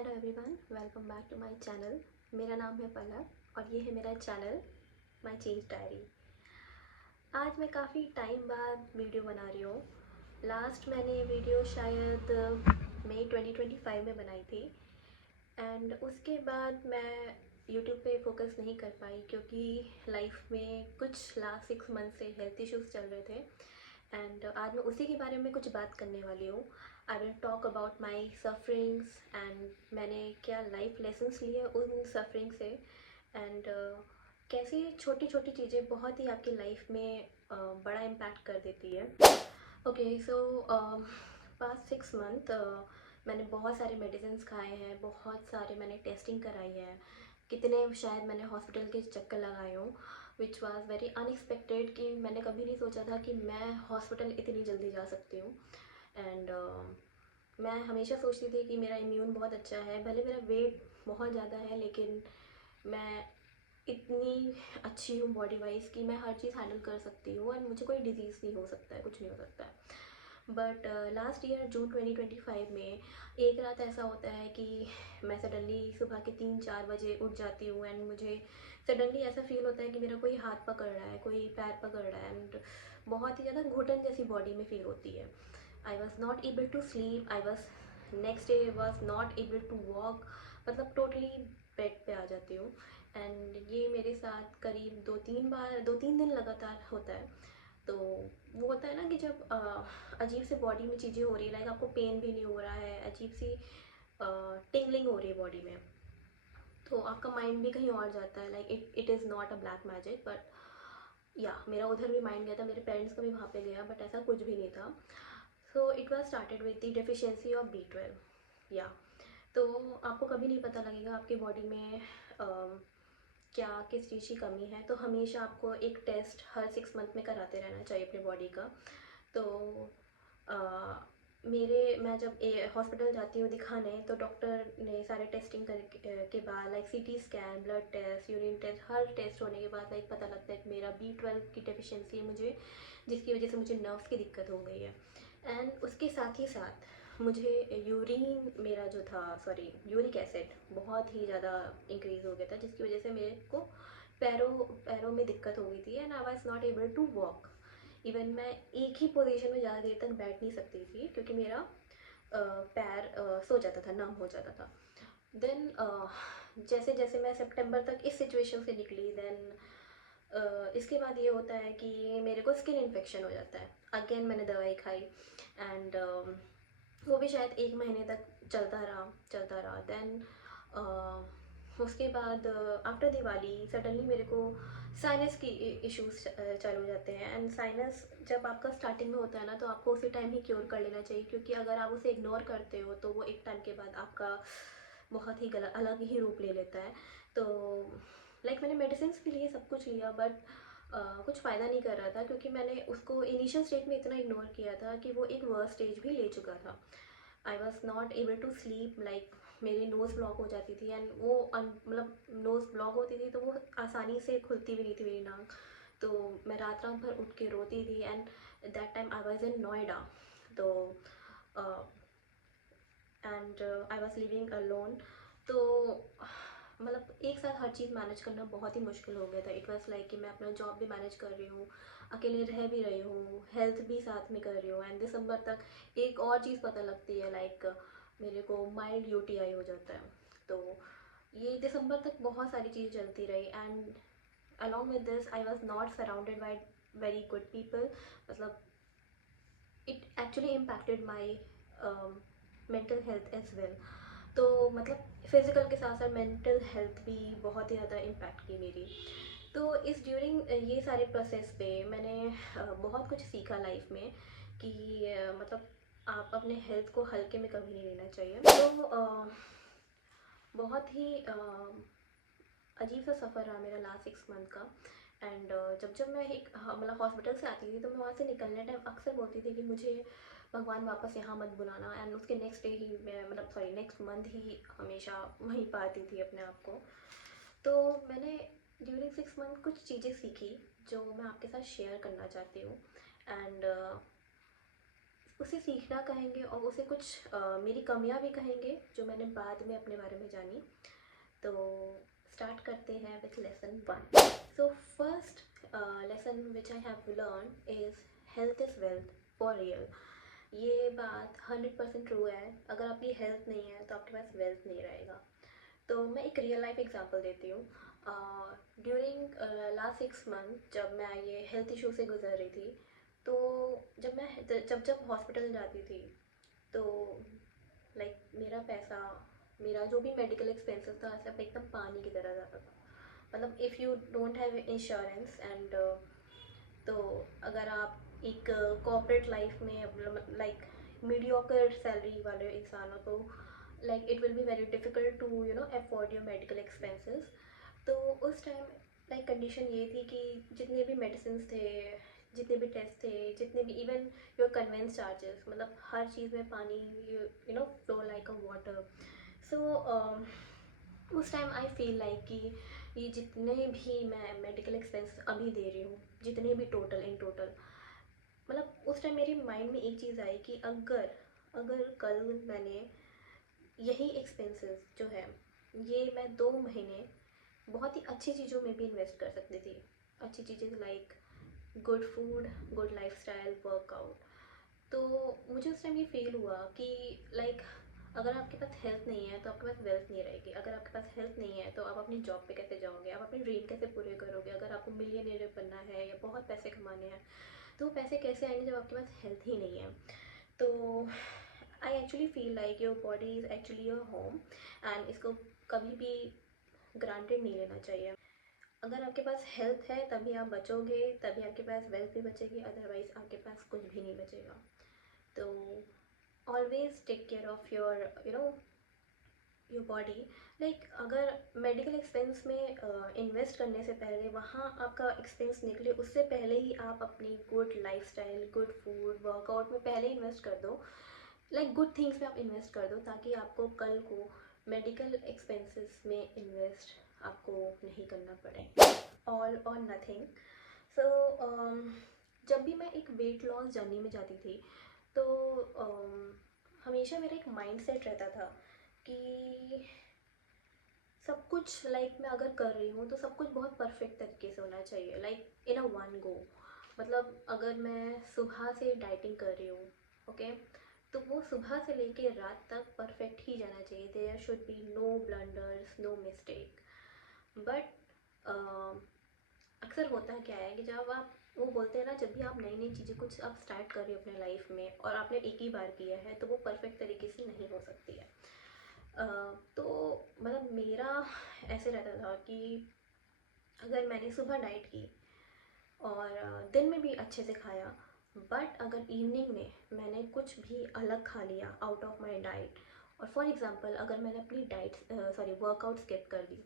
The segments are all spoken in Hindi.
Hello everyone, welcome back to my channel. मेरा नाम है पलक और ये है मेरा चैनल माय चेंज डायरी। आज मैं काफ़ी टाइम बाद वीडियो बना रही हूँ। लास्ट मैंने ये वीडियो शायद मई 2025 में बनाई थी एंड उसके बाद मैं यूट्यूब पे फोकस नहीं कर पाई क्योंकि लाइफ में कुछ लास्ट 6 मंथ से हेल्थ इश्यूज़ चल रहे थे। एंड आज मैं उसी के बारे में कुछ बात करने वाली हूँ। I will talk about my sufferings and मैंने क्या लाइफ लेसन्स लिए उन सफरिंग से एंड कैसी छोटी छोटी चीज़ें बहुत ही आपकी लाइफ में बड़ा इम्पैक्ट कर देती है। ओके सो पास्ट 6 मंथ मैंने बहुत सारे मेडिसिन खाए हैं, बहुत सारे मैंने टेस्टिंग कराई है, कितने शायद मैंने हॉस्पिटल के चक्कर लगाए हूँ विच वॉज़ वेरी अनएक्सपेक्टेड कि मैंने कभी नहीं सोचा था कि मैं हॉस्पिटल इतनी जल्दी जा सकती हूँ। एंड मैं हमेशा सोचती थी कि मेरा इम्यून बहुत अच्छा है, भले मेरा वेट बहुत ज़्यादा है लेकिन मैं इतनी अच्छी हूँ बॉडी वाइज कि मैं हर चीज़ हैंडल कर सकती हूँ और मुझे कोई डिजीज़ नहीं हो सकता है, कुछ नहीं हो सकता है। बट लास्ट ईयर जून 2025 में एक रात ऐसा होता है कि मैं सडनली सुबह के 3-4 बजे उठ जाती हूँ एंड मुझे सडनली ऐसा फील होता है कि मेरा कोई हाथ पकड़ रहा है, कोई पैर पकड़ रहा है एंड बहुत ही ज़्यादा घुटन जैसी बॉडी में फील होती है। I was not able to sleep, I was next day was not able to walk, मतलब टोटली बेड पे आ जाती हूँ। एंड ये मेरे साथ करीब 2-3 दिन लगातार होता है। तो वो होता है ना कि जब अजीब से बॉडी में चीज़ें हो रही है, लाइक आपको पेन भी नहीं हो रहा है, अजीब सी टिंगलिंग हो रही है बॉडी में, तो आपका माइंड भी कहीं और जाता है। Like it is not a black magic but या मेरा उधर भी माइंड गया था, मेरे पेरेंट्स का भी वहाँ पे गया बट ऐसा कुछ भी नहीं था। So it was started with the deficiency of B12 या। तो आपको कभी नहीं पता लगेगा आपकी बॉडी में क्या किस चीज़ की कमी है, तो हमेशा आपको एक टेस्ट हर 6 मंथ में कराते रहना चाहिए अपने बॉडी का। तो अ, मैं जब हॉस्पिटल जाती हूँ दिखाने तो डॉक्टर ने सारे टेस्टिंग के बाद like CT scan, blood test, urine test, हर टेस्ट होने के बाद लाइक पता लगता है कि मेरा B12 की डेफिशिएंसी है मुझे, जिसकी वजह से मुझे नर्व्स की दिक्कत हो गई है। एंड उसके साथ ही साथ मुझे यूरिन मेरा जो था सॉरी यूरिक एसिड बहुत ही ज़्यादा इंक्रीज़ हो गया था, जिसकी वजह से मेरे को पैरों पैरों में दिक्कत हो गई थी and I was not able to walk. Even मैं एक ही पोजीशन में ज़्यादा देर तक बैठ नहीं सकती थी क्योंकि मेरा पैर सो जाता था, नम हो जाता था। देन जैसे जैसे मैं सितंबर तक इस सिचुएशन से निकली, देन इसके बाद ये होता है कि मेरे को स्किन इन्फेक्शन हो जाता है। अगेन मैंने दवाई खाई एंड वो भी शायद 1 महीने तक चलता रहा। देन उसके बाद आफ्टर दिवाली सडनली मेरे को साइनस की इश्यूज चालू हो जाते हैं। एंड साइनस जब आपका स्टार्टिंग में होता है ना तो आपको उसी टाइम ही क्योर कर लेना चाहिए, क्योंकि अगर आप उसे इग्नोर करते हो तो वो एक टाइम के बाद आपका बहुत ही गलत अलग ही रूप ले लेता है। तो लाइक मैंने मेडिसिन भी लिए, सब कुछ लिया बट कुछ फ़ायदा नहीं कर रहा था क्योंकि मैंने उसको इनिशियल स्टेज में इतना इग्नोर किया था कि वो एक वर्स्ट स्टेज भी ले चुका था। I was not able to sleep, like मेरी नोज़ ब्लॉक हो जाती थी एंड वो मतलब नोज़ ब्लॉक होती थी तो वो आसानी से खुलती भी नहीं थी मेरी नाक। तो मैं रात रात भर उठ के रोती थी and that time I was in Noida. तो and I was living alone. तो मतलब एक साथ हर चीज़ मैनेज करना बहुत ही मुश्किल हो गया था। इट वॉज लाइक कि मैं अपना जॉब भी मैनेज कर रही हूँ, अकेले रह भी रही हूँ, हेल्थ भी साथ में कर रही हूँ एंड दिसंबर तक एक और चीज़ पता लगती है, लाइक मेरे को माइल्ड UTI हो जाता है। तो ये दिसंबर तक बहुत सारी चीज़ चलती रही and along with this I was not surrounded by very good people. मतलब it actually impacted my mental health as well. तो मतलब फिज़िकल के साथ साथ मेंटल हेल्थ भी बहुत ही ज़्यादा इम्पैक्ट की मेरी। तो इस ड्यूरिंग ये सारे प्रोसेस पे मैंने बहुत कुछ सीखा लाइफ में कि मतलब आप अपने हेल्थ को हल्के में कभी नहीं लेना चाहिए। तो बहुत ही अजीब सा सफ़र रहा मेरा लास्ट 6 मंथ का। एंड जब जब मैं एक मतलब हॉस्पिटल से आती थी तो मैं वहाँ से निकलने टाइम अक्सर बोलती थी कि मुझे भगवान वापस यहाँ मत बुलाना। एंड उसके नेक्स्ट डे ही मैं मतलब सॉरी नेक्स्ट मंथ ही हमेशा वहीं पाती थी अपने आप को। तो मैंने ड्यूरिंग 6 मंथ कुछ चीज़ें सीखी जो मैं आपके साथ शेयर करना चाहती हूँ। एंड उसे सीखना कहेंगे और उसे कुछ मेरी कमियां भी कहेंगे जो मैंने बाद में अपने बारे में जानी। तो स्टार्ट करते हैं with lesson 1। So first lesson which I have learn is health is wealth for real. ये बात 100% ट्रू है। अगर आपकी हेल्थ नहीं है तो आपके पास वेल्थ नहीं रहेगा। तो मैं एक रियल लाइफ एग्जांपल देती हूँ। ड्यूरिंग लास्ट 6 मंथ जब मैं ये हेल्थ इशू से गुजर रही थी, तो जब जब हॉस्पिटल जाती थी, तो लाइक मेरा पैसा, मेरा जो भी मेडिकल एक्सपेंसेस था सब एकदम पानी की तरह जाता था। मतलब if you don't have insurance and तो अगर आप एक कॉर्पोरेट लाइफ में मतलब लाइक मीडियोकर सैलरी वाले इंसान हो, तो like it will be very difficult to afford your medical expenses. तो उस टाइम लाइक कंडीशन ये थी कि जितने भी मेडिसिन थे, जितने भी टेस्ट थे, जितने भी इवन योर कन्वेंस चार्जेस, मतलब हर चीज़ में पानी फ्लो लाइक अ वाटर। सो उस टाइम आई फील लाइक कि ये जितने भी मैं मेडिकल एक्सपेंस अभी दे रही हूँ, जितने भी टोटल इन टोटल, मतलब उस टाइम मेरे माइंड में एक चीज़ आई कि अगर अगर कल मैंने यही एक्सपेंसेस जो है ये मैं 2 महीने बहुत ही अच्छी चीज़ों में भी इन्वेस्ट कर सकती थी। अच्छी चीज़ें like good food, good lifestyle, workout. तो मुझे उस टाइम ये फील हुआ कि लाइक अगर आपके पास हेल्थ नहीं है तो आपके पास वेल्थ नहीं रहेगी। अगर आपके पास हेल्थ नहीं है तो आप अपनी जॉब पे कैसे जाओगे, आप अपने ड्रीम कैसे पूरे करोगे। अगर आपको मिलियनेयर बनना है या बहुत पैसे कमाने हैं, तो वो पैसे कैसे आएंगे जब आपके पास हेल्थ ही नहीं है। तो I actually feel like your body is actually your home and इसको कभी भी ग्रांटेड नहीं लेना चाहिए। अगर आपके पास हेल्थ है तभी आप बचोगे, तभी आपके पास वेल्थ भी बचेगी, अदरवाइज आपके पास कुछ भी नहीं बचेगा। तो always take care of your body. Like अगर मेडिकल एक्सपेंस में इन्वेस्ट करने से पहले वहाँ आपका एक्सपेंस निकले उससे पहले ही आप अपनी good lifestyle, good food, workout में पहले इन्वेस्ट कर दो। लाइक गुड थिंग्स में आप इन्वेस्ट कर दो ताकि आपको कल को मेडिकल एक्सपेंसेस में इन्वेस्ट आपको नहीं करना पड़े। ऑल और नथिंग। सो जब भी मैं एक वेट लॉस जर्नी में जाती थी, तो हमेशा मेरा एक माइंड सेट रहता था कि सब कुछ लाइक मैं अगर कर रही हूँ तो सब कुछ बहुत परफेक्ट तरीके से होना चाहिए, like in a one go. मतलब अगर मैं सुबह से डाइटिंग कर रही हूँ, ओके, तो वो सुबह से लेके रात तक परफेक्ट ही जाना चाहिए। There should be no blunders, no mistake. But अक्सर होता क्या है कि जब आप वो बोलते हैं ना, जब भी आप नई नई चीज़ें कुछ आप स्टार्ट कर रहे हो अपने लाइफ में और आपने एक ही बार किया है, तो वो परफेक्ट तरीके से नहीं हो सकती है। तो मतलब मेरा ऐसे रहता था कि अगर मैंने सुबह डाइट की और दिन में भी अच्छे से खाया, बट अगर इवनिंग में मैंने कुछ भी अलग खा लिया आउट ऑफ माई डाइट, और फॉर एग्ज़ाम्पल अगर मैंने अपनी डाइट वर्कआउट स्किप कर दी,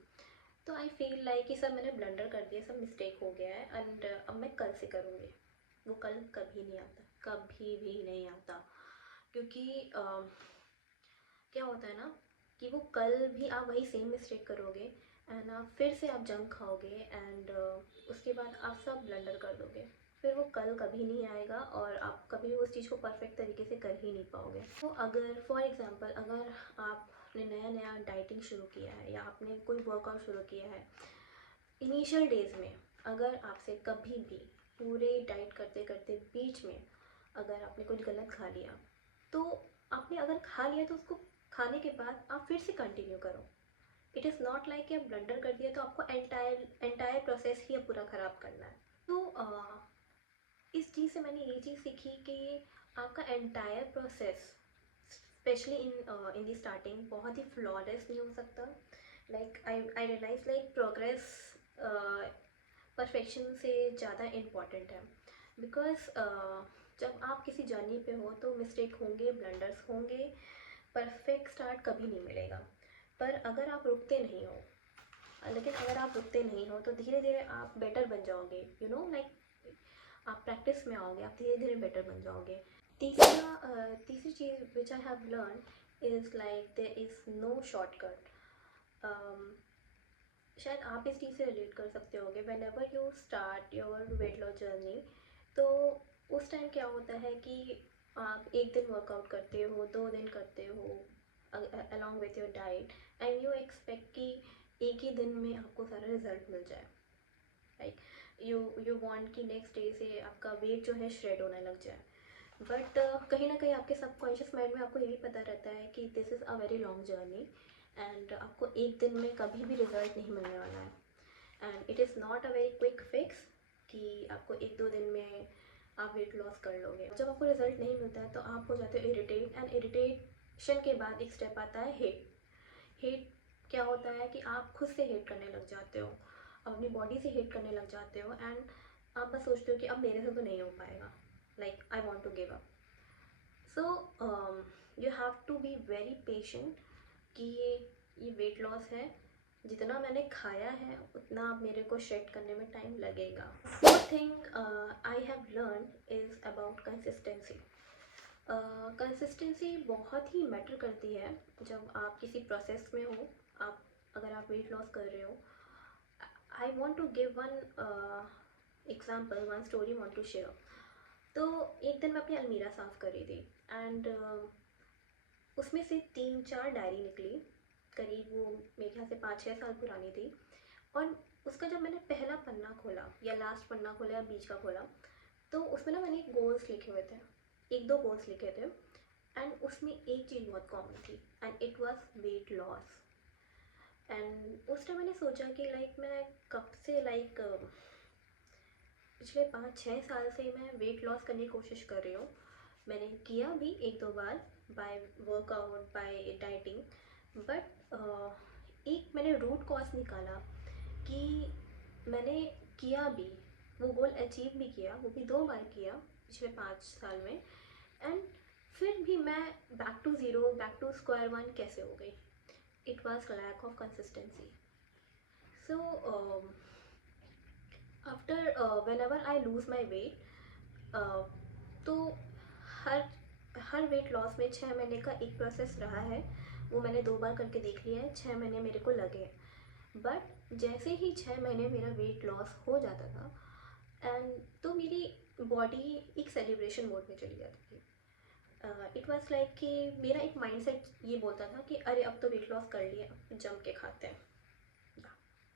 तो आई फील लाइक कि सब मैंने ब्लंडर कर दिया, सब मिस्टेक हो गया है एंड अब मैं कल से करूँगी। वो कल कभी नहीं आता, कभी भी नहीं आता। क्योंकि क्या होता है ना कि वो कल भी आप वही सेम मिस्टेक करोगे एंड आप फिर से आप जंक खाओगे एंड उसके बाद आप सब ब्लंडर कर दोगे। फिर वो कल कभी नहीं आएगा और आप कभी भी उस चीज़ को परफेक्ट तरीके से कर ही नहीं पाओगे। तो अगर फॉर एग्ज़ाम्पल अगर आपने नया नया डाइटिंग शुरू किया है या आपने कोई वर्कआउट शुरू किया है, इनिशियल डेज़ में अगर आपसे कभी भी पूरे डाइट करते करते बीच में अगर आपने कुछ गलत खा लिया, तो आपने अगर खा लिया तो उसको खाने के बाद आप फिर से कंटिन्यू करो। इट इज़ नॉट लाइक कि आप ब्लंडर कर दिया तो आपको एंटायर एंटायर प्रोसेस ही अब पूरा ख़राब करना है। तो इस चीज़ से मैंने ये चीज़ सीखी कि आपका entire process specially in the starting बहुत ही फ्लॉलेस नहीं हो सकता। Like I realise like progress perfection से ज़्यादा इम्पॉर्टेंट है। बिकॉज जब आप किसी जर्नी पे हो तो मिस्टेक होंगे, ब्लंडर्स होंगे, परफेक्ट स्टार्ट कभी नहीं मिलेगा। पर अगर आप रुकते नहीं हो, लेकिन अगर आप रुकते नहीं हो तो धीरे धीरे आप बेटर बन जाओगे। लाइक आप प्रैक्टिस में आओगे, आप धीरे धीरे बेटर बन जाओगे। तीसरी चीज़ which I have learn is like there is no shortcut. शायद आप इस चीज़ से रिलेट कर सकते होगे। Whenever you start your weight loss journey, तो उस टाइम क्या होता है कि आप एक दिन वर्कआउट करते हो, 2 दिन करते हो along with your diet, and you expect कि एक ही दिन में आपको सारा रिजल्ट मिल जाए। लाइक यू वांट कि नेक्स्ट डे से आपका वेट जो है श्रेड होने लग जाए। बट कहीं ना कहीं आपके सबकॉन्शियस माइंड में आपको ये भी पता रहता है कि this is a very long journey, and आपको एक दिन में कभी भी रिजल्ट नहीं मिलने वाला है, and it is not a very quick fix कि आपको 1-2 दिन में आप वेट लॉस कर लोगे। जब आपको रिजल्ट नहीं मिलता है तो आप हो जाते हो इरिटेट, एंड इरिटेशन के बाद एक स्टेप आता है हेट। हेट क्या होता है कि आप खुद से हेट करने लग जाते हो, अपनी बॉडी से हेट करने लग जाते हो, एंड आप बस सोचते हो कि अब मेरे से तो नहीं हो पाएगा, like I want to give up. So you have to be very patient कि ये वेट लॉस है, जितना मैंने खाया है उतना मेरे को शेड करने में टाइम लगेगा। Fourth thing I have learn is about consistency. Consistency बहुत ही मैटर करती है जब आप किसी प्रोसेस में हो। आप अगर आप वेट लॉस कर रहे हो, I want to give one example, one story want to share. तो एक दिन मैं अपनी अलमीरा साफ़ कर रही थी, एंड उसमें से 3-4 डायरी निकली, करीब वो मेरे ख्याल से 5-6 साल पुरानी थी। और उसका जब मैंने पहला पन्ना खोला या लास्ट पन्ना खोला या बीच का खोला, तो उसमें ना मैंने गोल्स लिखे हुए थे, 1-2 गोल्स लिखे थे, एंड उसमें एक चीज़ बहुत कॉमन थी, and it was weight loss. And उस टाइम मैंने सोचा कि लाइक मैं कब से पिछले 5-6 साल से मैं वेट लॉस करने की कोशिश कर रही हूँ। मैंने किया भी 1-2 बार by workout, by dieting, but एक मैंने रूट कॉज निकाला कि मैंने किया भी, वो गोल अचीव भी किया, वो भी 2 बार किया पिछले 5 साल में, एंड फिर भी मैं back to zero, back to square one कैसे हो गई? It was lack of consistency. So after whenever I lose my weight, तो हर हर वेट लॉस में 6 महीने का एक प्रोसेस रहा है। वो मैंने 2 बार करके देख लिया है, 6 महीने मेरे को लगे। बट जैसे ही 6 महीने मेरा वेट लॉस हो जाता था, एंड तो मेरी बॉडी एक सेलिब्रेशन मोड में चली जाती थी। इट वॉज लाइक कि मेरा एक माइंडसेट ये बोलता था कि अरे अब तो वेट लॉस कर लिया, अब जम के खाते हैं,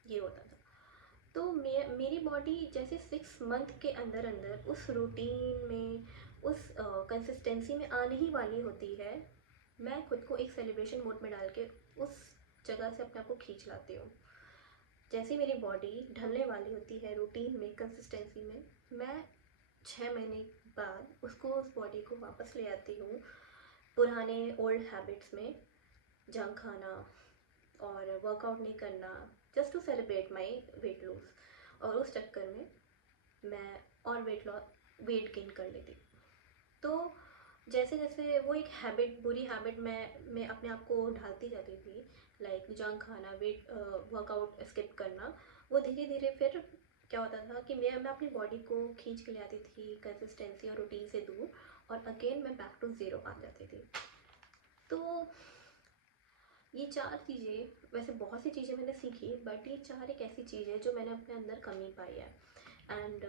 ये होता था। तो मेरी बॉडी जैसे 6 मंथ के अंदर अंदर उस रूटीन में, उस कंसिस्टेंसी में आने ही वाली होती है, मैं खुद को एक सेलिब्रेशन मोड में डाल के उस जगह से अपने आप को खींच लाती हूँ। जैसे मेरी बॉडी ढलने वाली होती है रूटीन में, कंसिस्टेंसी में, मैं 6 महीने बाद उसको, उस बॉडी को वापस ले आती हूँ पुराने ओल्ड हैबिट्स में, जंक खाना और वर्कआउट नहीं करना, just to celebrate my weight lose. और उस चक्कर में मैं और वेट गेन कर लेती। तो जैसे जैसे वो एक हैबिट, बुरी हैबिट मैं अपने आप को ढालती जाती थी, लाइक जंक खाना, वर्कआउट स्किप करना, वो धीरे धीरे फिर क्या होता था कि मैं अपनी बॉडी को खींच के ले आती थी कंसिस्टेंसी और रूटीन से दूर, और अगेन मैं बैक टू ज़ीरो आ जाती थी। तो ये 4 चीज़ें, वैसे बहुत सी चीज़ें मैंने सीखी, बट ये 4 एक ऐसी चीज़ है जो मैंने अपने अंदर कमी पाई है। एंड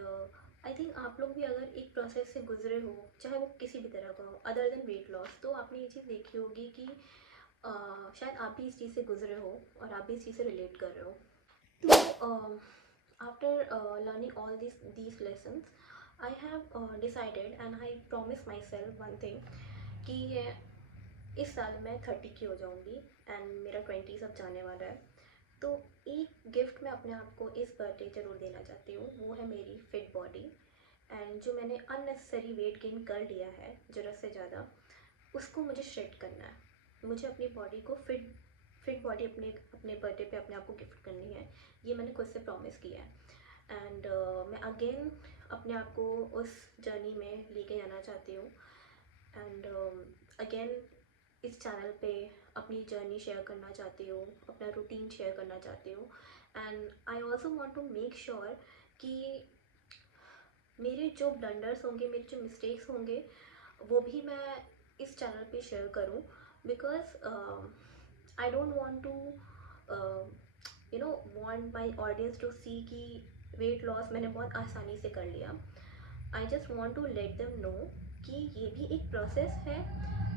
आई थिंक आप लोग भी अगर एक प्रोसेस से गुजरे हो, चाहे वो किसी भी तरह का हो अदर देन वेट लॉस, तो आपने ये चीज़ देखी होगी कि शायद आप भी इस चीज़ से गुजरे हो और आप भी इस चीज़ से रिलेट कर रहे हो। तो after learning all these lessons, I have decided and I promise myself one thing कि इस साल मैं 30 की हो जाऊँगी, एंड मेरा 20s अब जाने वाला है। तो एक गिफ्ट मैं अपने आप को इस बर्थडे ज़रूर देना चाहती हूँ, वो है मेरी फिट बॉडी। एंड जो मैंने अननेसेसरी वेट गेन कर लिया है ज़रूरत से ज़्यादा, उसको मुझे शेड करना है। मुझे अपनी बॉडी को फिट बॉडी अपने अपने बर्थडे पे अपने आप को गिफ्ट करनी है, ये मैंने खुद से प्रॉमिस किया है। एंड मैं अगेन अपने आप को उस जर्नी में लेके जाना चाहती हूँ, एंड अगेन इस चैनल पे अपनी जर्नी शेयर करना चाहती हूँ, अपना रूटीन शेयर करना चाहती हूँ। And I also want to make sure कि मेरे जो ब्लंडर्स होंगे, मेरे जो मिस्टेक्स होंगे, वो भी मैं इस चैनल पे शेयर करूँ, because I don't want to want my audience to see कि वेट लॉस मैंने बहुत आसानी से कर लिया। I just want to let them know कि ये भी एक प्रोसेस है,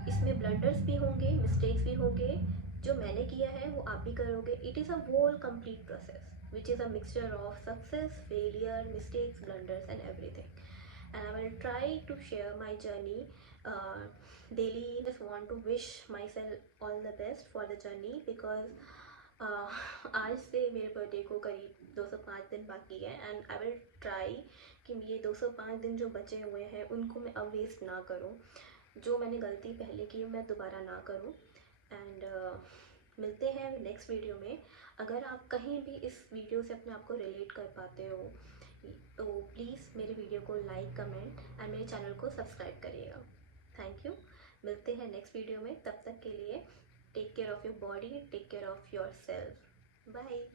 इसमें ब्लंडर्स भी होंगे, मिस्टेक्स भी होंगे, जो मैंने किया है वो आप भी करोगे। It is a whole complete process which is a mixture of success, failure, mistakes, blunders and everything. And I will try to share my journey daily. Just want to wish myself all the best for the journey because आज से मेरे बर्थडे को करीब 205 दिन बाकी है एंड आई विल ट्राई कि ये 205 दिन जो बचे हुए हैं उनको मैं अब वेस्ट ना करूं। जो मैंने गलती पहले की मैं दोबारा ना करूं। एंड मिलते हैं नेक्स्ट वीडियो में। अगर आप कहीं भी इस वीडियो से अपने आप को रिलेट कर पाते हो तो प्लीज़ मेरे वीडियो को लाइक, कमेंट एंड मेरे चैनल को सब्सक्राइब करिएगा। Thank you. मिलते हैं नेक्स्ट वीडियो में, तब तक के लिए take care of your body, take care of your self. Bye.